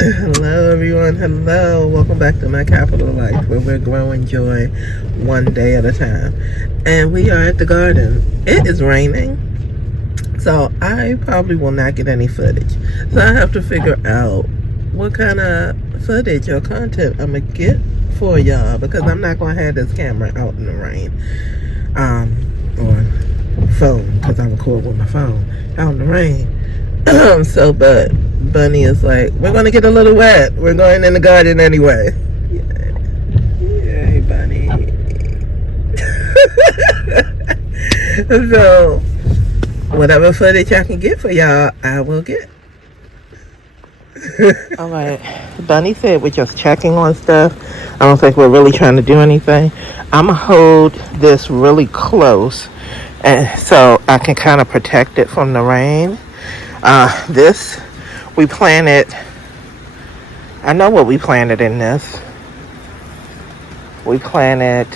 Hello, everyone. Hello. Welcome back to my capital life, where we're growing joy one day at a time. And we are at the garden. It is raining, so I probably will not get any footage. So I have to figure out what kind of footage or content I'm gonna get for y'all, because I'm not gonna have this camera out in the rain, or phone, because I record with my phone out in the rain. But Bunny is like, we're gonna get a little wet. We're going in the garden anyway. Yay, Bunny. So, whatever footage I can get for y'all, I will get. Alright, Bunny said we're just checking on stuff. I don't think we're really trying to do anything. I'm gonna hold this really close, and so I can kind of protect it from the rain. This, we planted, I know what we planted in this. We planted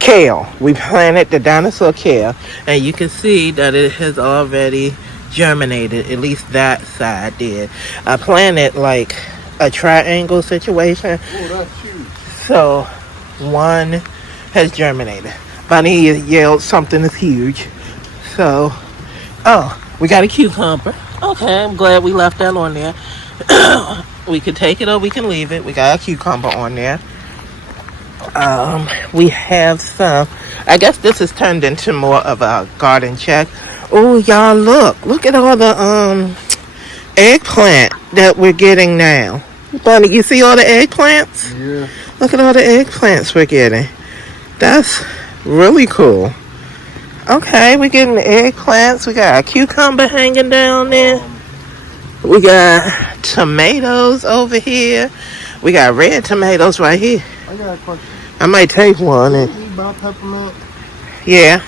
kale. We planted the dinosaur kale, and you can see that it has already germinated. At least that side did. I planted like a triangle situation. Oh, that's huge. So one has germinated. Bunny yelled something is huge. So, we got a cucumber. Okay, I'm glad we left that on there. We can take it or we can leave it. We got a cucumber on there. We have some. I guess this has turned into more of a garden check. Oh, y'all, look at all the eggplant that we're getting now. Bunny, you see all the eggplants? Yeah. Look at all the eggplants we're getting. That's really cool. Okay, we're getting the eggplants. We got a cucumber hanging down there. We got tomatoes over here. We got red tomatoes right here. I got a question. I might take one. You about peppermint? Yeah.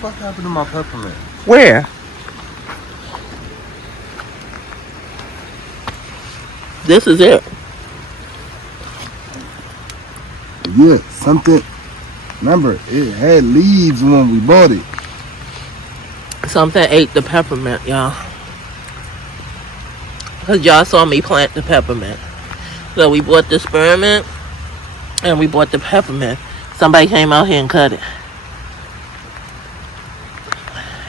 What happened to my peppermint? Where? This is it. Yeah, something. Remember, it had leaves when we bought it. Something ate the peppermint, y'all. Because y'all saw me plant the peppermint. So we bought the spearmint and we bought the peppermint. Somebody came out here and cut it.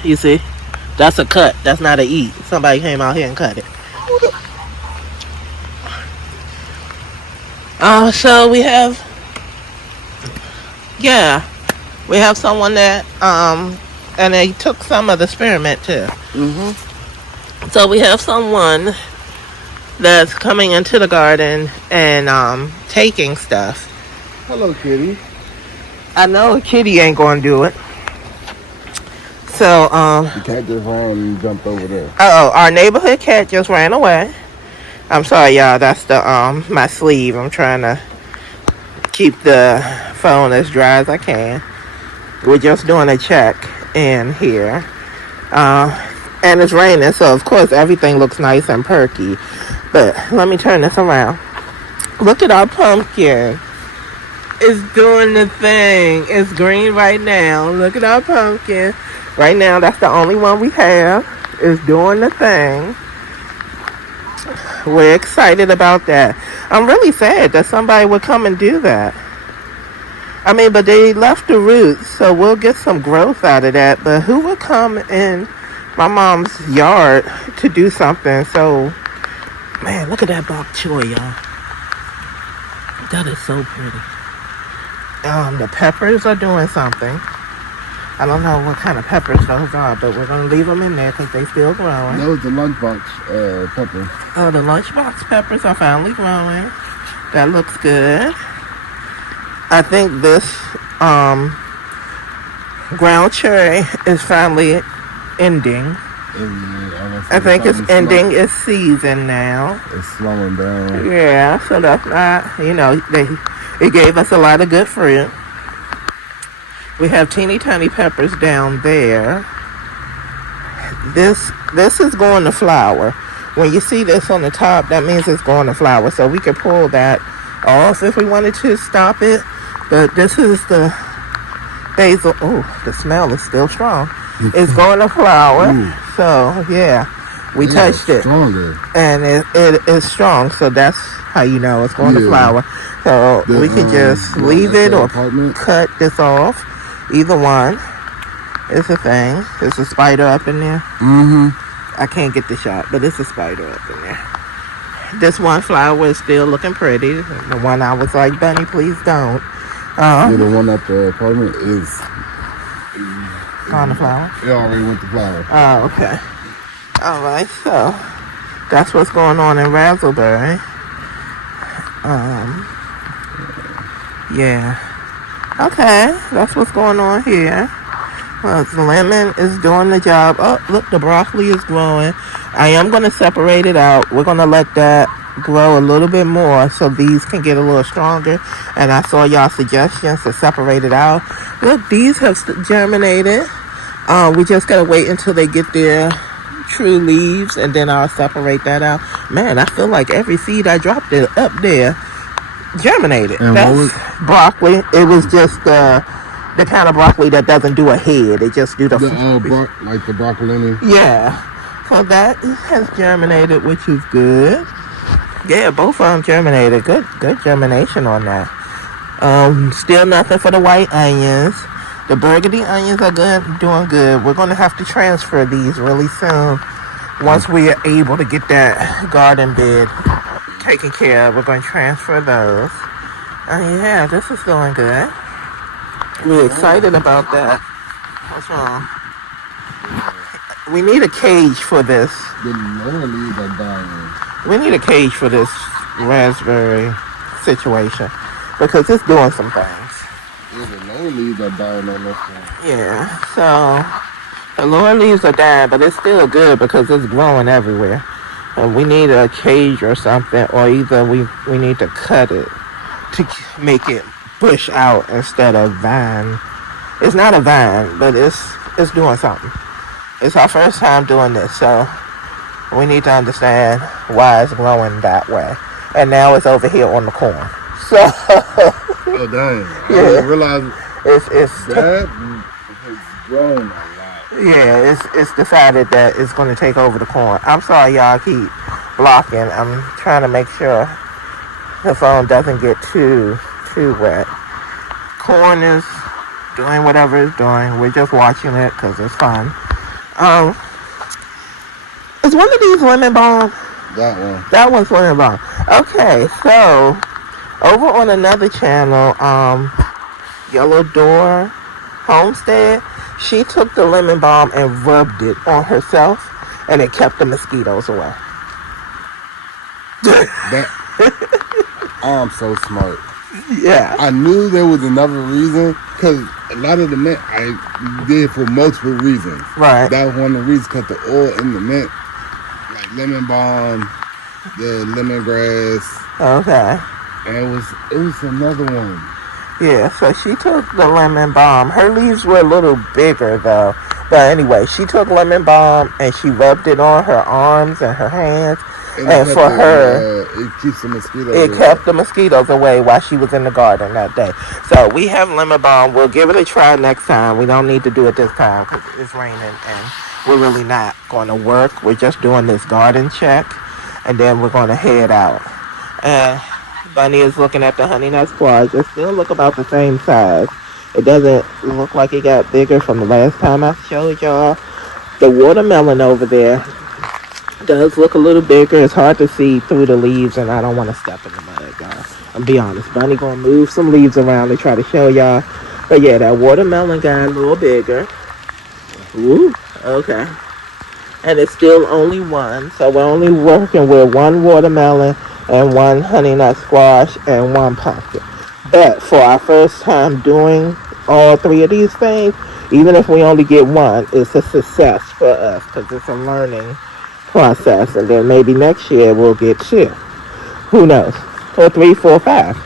You see? That's a cut. That's not a eat. Somebody came out here and cut it. So we have... Yeah, we have someone that, and they took some of the spearmint too. Mm-hmm. So we have someone that's coming into the garden and taking stuff. Hello, kitty. I know a kitty ain't gonna do it. So, The cat just ran and jumped over there. our neighborhood cat just ran away. I'm sorry, y'all. That's the my sleeve. I'm trying to keep the phone as dry as I can. We're just doing a check in here. And it's raining, so of course everything looks nice and perky. But let me turn this around. Look at our pumpkin. It's doing the thing. It's green right now. Look at our pumpkin. Right now, that's the only one we have. It's doing the thing. We're excited about that. I'm really sad that somebody would come and do that. I mean, but they left the roots, so we'll get some growth out of that. But who would come in my mom's yard to do something? So, man, look at that bok choy, y'all. That is so pretty. The peppers are doing something. I don't know what kind of peppers those are, but we're going to leave them in there because they still growing. That was the lunchbox pepper. Oh, the lunchbox peppers are finally growing. That looks good. I think this ground cherry is finally ending. I think it's ending its season now. It's slowing down. Yeah, so that's not, it gave us a lot of good fruit. We have teeny tiny peppers down there. This is going to flower. When you see this on the top, that means it's going to flower. So we could pull that off if we wanted to stop it. But this is the basil. Oh, the smell is still strong. It's going to flower. So, yeah. We They are touched it, stronger. and it is strong. So that's how you know it's going to Yeah. flower. So The, we can just leave like it the or apartment. cut this off. Either one is a thing. There's a spider up in there. Mm-hmm. I can't get the shot, but it's a spider up in there. This one flower is still looking pretty. The one I was like, Bunny, please don't. Yeah, the one at the apartment is On the flower. It already went to flower. Oh, okay. All right, so that's what's going on in Razzleberry. Yeah. Okay, that's what's going on here. Well, the lemon is doing the job. Oh, look, the broccoli is growing. I am going to separate it out. We're going to let that grow a little bit more so these can get a little stronger. And I saw y'all suggestions to separate it out. Look, these have germinated. We just got to wait until they get their true leaves, and then I'll separate that out. Man, I feel like every seed I dropped it up there germinated. And that's broccoli. It was just the kind of broccoli that doesn't do a head. It just do the like the broccolini. Yeah. So that has germinated, which is good. Yeah, both of them germinated. Good germination on that. Still nothing for the white onions. The burgundy onions are doing good. We're going to have to transfer these really soon. Once we are able to get that garden bed taken care of, we're going to transfer those. Yeah, this is doing good. We're excited about that. What's wrong? We need a cage for this. The lower leaves are dying. We need a cage for this raspberry situation because it's doing some things. Yeah, the lower leaves are dying on this one. Yeah, so the lower leaves are dying, but it's still good because it's growing everywhere. And we need a cage or something, or either we need to cut it to make it bush out instead of vine. It's not a vine, but it's doing something. It's our first time doing this, so we need to understand why it's growing that way. And now it's over here on the corn. So oh dang! Yeah. I didn't realize it's that has grown a lot. Yeah, it's decided that it's going to take over the corn. I'm sorry, y'all, I keep blocking. I'm trying to make sure the phone doesn't get too wet. Corn is doing whatever it's doing. We're just watching it because it's fun. Is one of these lemon balm? That one. That one's lemon balm. Okay, so over on another channel, Yellow Door Homestead, she took the lemon balm and rubbed it on herself, and it kept the mosquitoes away. I'm so smart. Yeah. I knew there was another reason because a lot of the mint I did for multiple reasons. Right. That was one of the reasons because the oil in the mint, like lemon balm, the lemongrass. Okay. And it was another one. Yeah, so she took the lemon balm. Her leaves were a little bigger though. But anyway, she took lemon balm and she rubbed it on her arms and her hands. And for her, it keeps the mosquitoes it kept the mosquitoes away while she was in the garden that day. So we have lemon balm. We'll give it a try next time. We don't need to do it this time because it's raining and we're really not going to work. We're just doing this garden check and then we're going to head out. And Bunny is looking at the honey nut squash. It still look about the same size. It doesn't look like it got bigger from the last time I showed y'all. The watermelon over there does look a little bigger. It's hard to see through the leaves, and I don't want to step in the mud, y'all. I'll be honest. Bunny gonna move some leaves around to try to show y'all. But yeah, that watermelon got a little bigger. Ooh, okay. And it's still only one, so we're only working with one watermelon and one honey nut squash and one pumpkin. But for our first time doing all three of these things, even if we only get one, it's a success for us because it's a learning process. And then maybe next year we'll get two. Who knows? Or 3, 4, 5.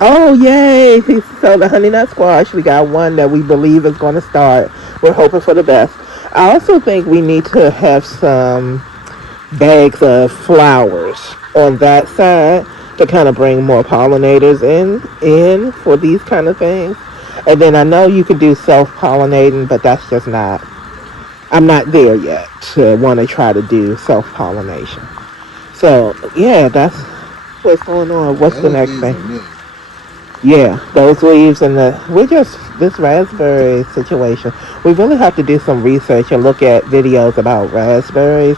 Oh, yay! So the honey nut squash, we got one that we believe is going to start. We're hoping for the best. I also think we need to have some bags of flowers on that side to kind of bring more pollinators in for these kind of things. And then I know you could do self-pollinating, but that's just not I'm not there yet to want to try to do self-pollination. So, yeah, that's what's going on. What's the Those next leaves thing? are me. Yeah, those leaves and this raspberry situation. We really have to do some research and look at videos about raspberries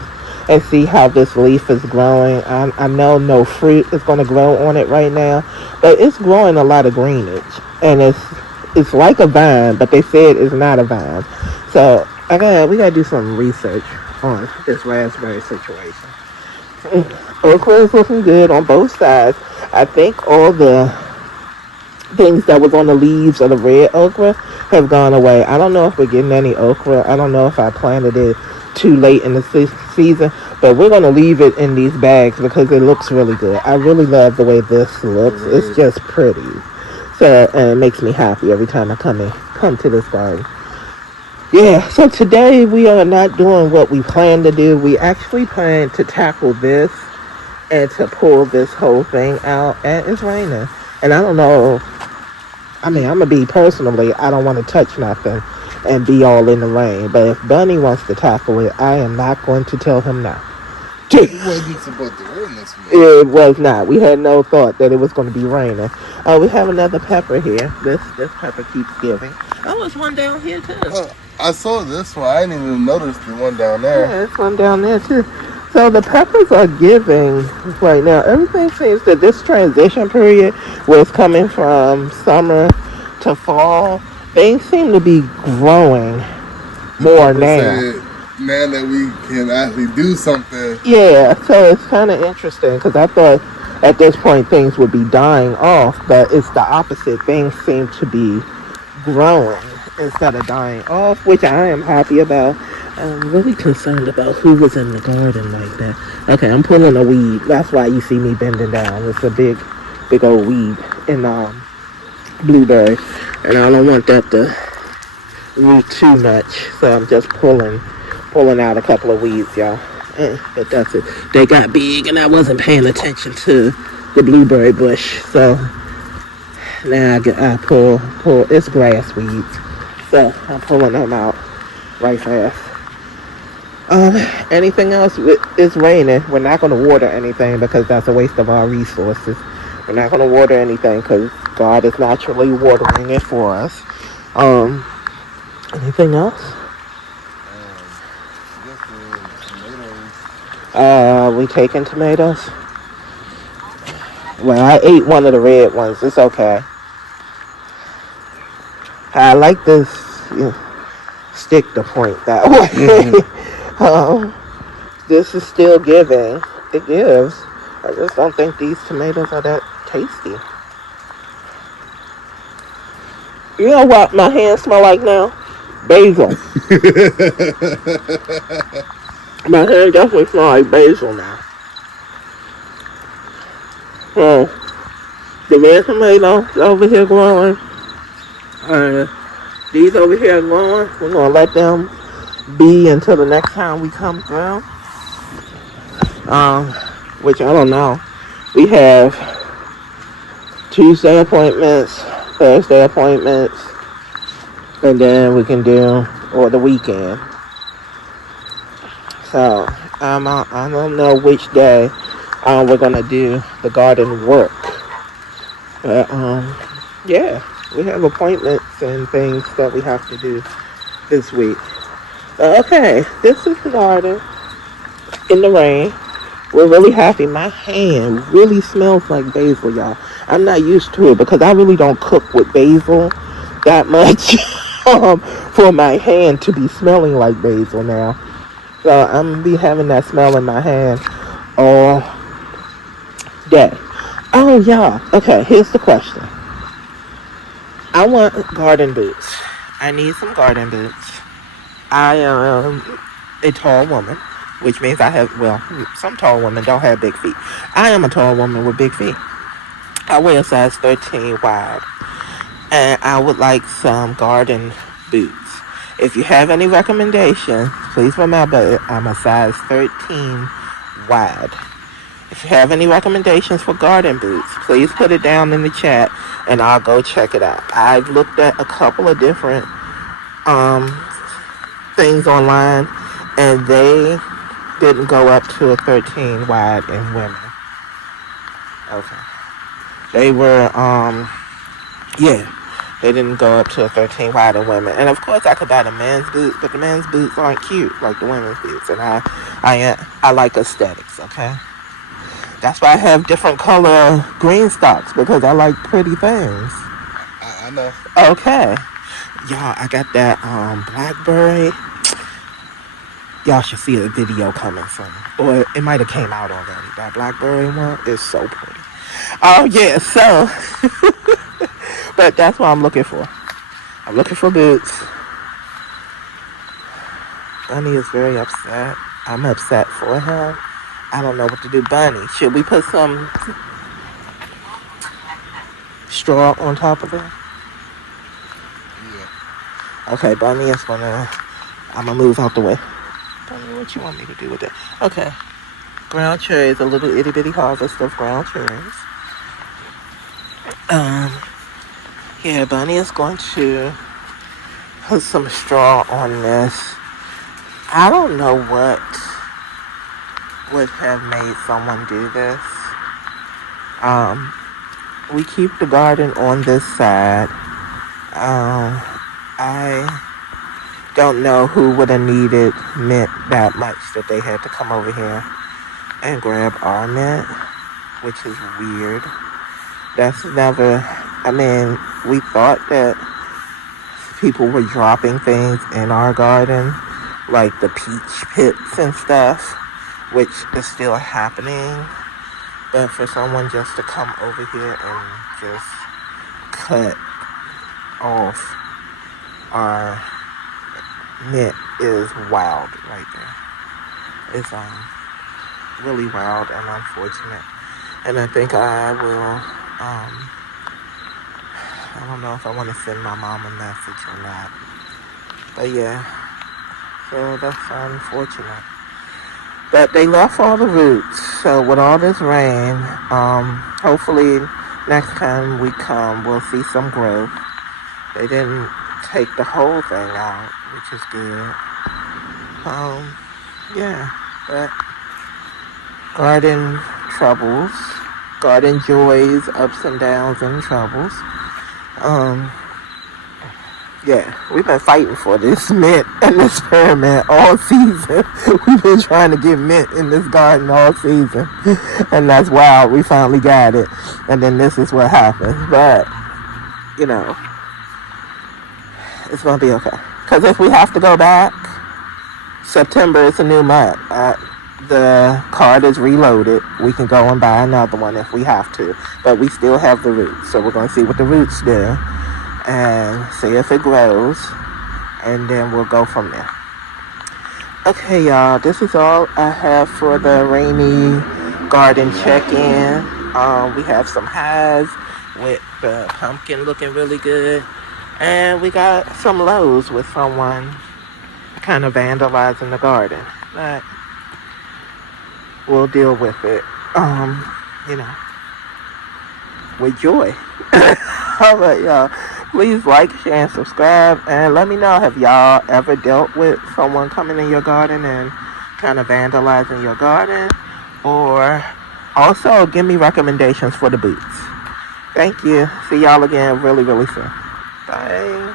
and see how this leaf is growing. I know no fruit is going to grow on it right now, but it's growing a lot of greenage, and it's like a vine, but they said it's not a vine. So we gotta do some research on this raspberry situation. Okra is looking good on both sides. I think all the things that was on the leaves of the red okra have gone away. I don't know if we're getting any okra. I don't know if I planted it too late in the season, but we're going to leave it in these bags because it looks really good. I really love the way this The looks. It's red. just pretty. So, and it makes me happy every time I come to this garden. Yeah, so today we are not doing what we planned to do. We actually planned to tackle this and to pull this whole thing out, and it's raining. And I don't know, I mean, I'm gonna be personally, I don't want to touch nothing and be all in the rain. But if Bunny wants to tackle it, I am not going to tell him no. It wasn't supposed to rain this week. It was not. We had no thought that it was going to be raining. Oh, we have another pepper here. This pepper keeps giving. Oh, there's one down here too. I saw this one. I didn't even notice the one down there. Yeah, there's one down there too. So the peppers are giving right now. Everything seems that this transition period where it's coming from summer to fall, things seem to be growing more People now. said now that we can actually do something. Yeah, so it's kind of interesting because I thought at this point things would be dying off, but it's the opposite. Things seem to be growing instead of dying off, which I am happy about. I'm really concerned about who was in the garden like that. Okay, I'm pulling a weed. That's why you see me bending down. It's a big old weed in blueberry, and I don't want that to root too much. So I'm just pulling out a couple of weeds, y'all. But that's it. They got big, and I wasn't paying attention to the blueberry bush, so now I pull. It's grass weeds, so I'm pulling them out right fast. Anything else? It's raining. We're not going to water anything because that's a waste of our resources. We're not going to water anything because God is naturally watering it for us. Anything else? Just the tomatoes. We taking tomatoes? Well, I ate one of the red ones. It's okay. I like this stick to point that way. This is still giving. It gives. I just don't think these tomatoes are that tasty. You know what my hands smell like now? Basil. My hands definitely smell like basil now. So, the red tomatoes over here growing. These over here growing. We're going to let them be until the next time we come through. Which I don't know. We have Tuesday appointments, Thursday appointments, and then we can do or the weekend. So I don't know which day we're gonna do the garden work, but yeah, we have appointments and things that we have to do this week. Okay, this is the garden in the rain. We're really happy. My hand really smells like basil, y'all. I'm not used to it because I really don't cook with basil that much for my hand to be smelling like basil now. So I'm going to be having that smell in my hand all day. Oh, y'all. Okay, here's the question. I want garden boots. I need some garden boots. I am a tall woman, which means I have, well, some tall women don't have big feet. I am a tall woman with big feet. I wear a size 13 wide, and I would like some garden boots. If you have any recommendations, please remember I'm a size 13 wide. If you have any recommendations for garden boots, please put it down in the chat, and I'll go check it out. I've looked at a couple of different things online, and they didn't go up to a 13 wide in women. Okay. They were, yeah, they didn't go up to a 13 wide in women. And of course, I could buy the men's boots, but the men's boots aren't cute like the women's boots. And I like aesthetics. Okay, that's why I have different color green stocks, because I like pretty things. I know. Okay, y'all, I got that blackberry. Y'all should see a video coming soon, or it might have came out already. That blackberry one is so pretty. Oh yeah, so but that's what I'm looking for. I'm looking for boots. Bunny is very upset. I'm upset for him. I don't know what to do. Bunny, should we put some straw on top of it? Yeah. Okay, Bunny is gonna. I'm gonna move out the way. Bunny, what you want me to do with it? Okay. Ground cherries, a little itty bitty harvest of ground cherries. Yeah, Bunny is going to put some straw on this. I don't know what would have made someone do this. We keep the garden on this side. I don't know who would have needed mint that much that they had to come over here and grab our mint, which is weird. That's never, I mean, we thought that people were dropping things in our garden, like the peach pits and stuff, which is still happening. But for someone just to come over here and just cut off our mint is wild right there. It's really wild and unfortunate. And I think I will, I don't know if I want to send my mom a message or not. But yeah, so that's unfortunate. But they left all the roots. So with all this rain, hopefully next time we come, we'll see some growth. They didn't take the whole thing out, which is good. Yeah, but garden troubles, garden joys, ups and downs and troubles. Yeah, we've been fighting for this mint and this spearmint all season. We've been trying to get mint in this garden all season. And that's wild. We finally got it. And then this is what happened. But, you know, it's going to be okay. Because if we have to go back, September is a new month. The card is reloaded. We can go and buy another one if we have to. But we still have the roots. So we're going to see what the roots do and see if it grows, and then we'll go from there. Okay, y'all, this is all I have for the rainy garden check-in. We have some highs with the pumpkin looking really good, and we got some lows with someone kind of vandalizing the garden, but we'll deal with it, you know, with joy. All right, y'all. Please like, share, and subscribe. And let me know, have y'all ever dealt with someone coming in your garden and kind of vandalizing your garden? Or also give me recommendations for the boots. Thank you. See y'all again really, really soon. Bye.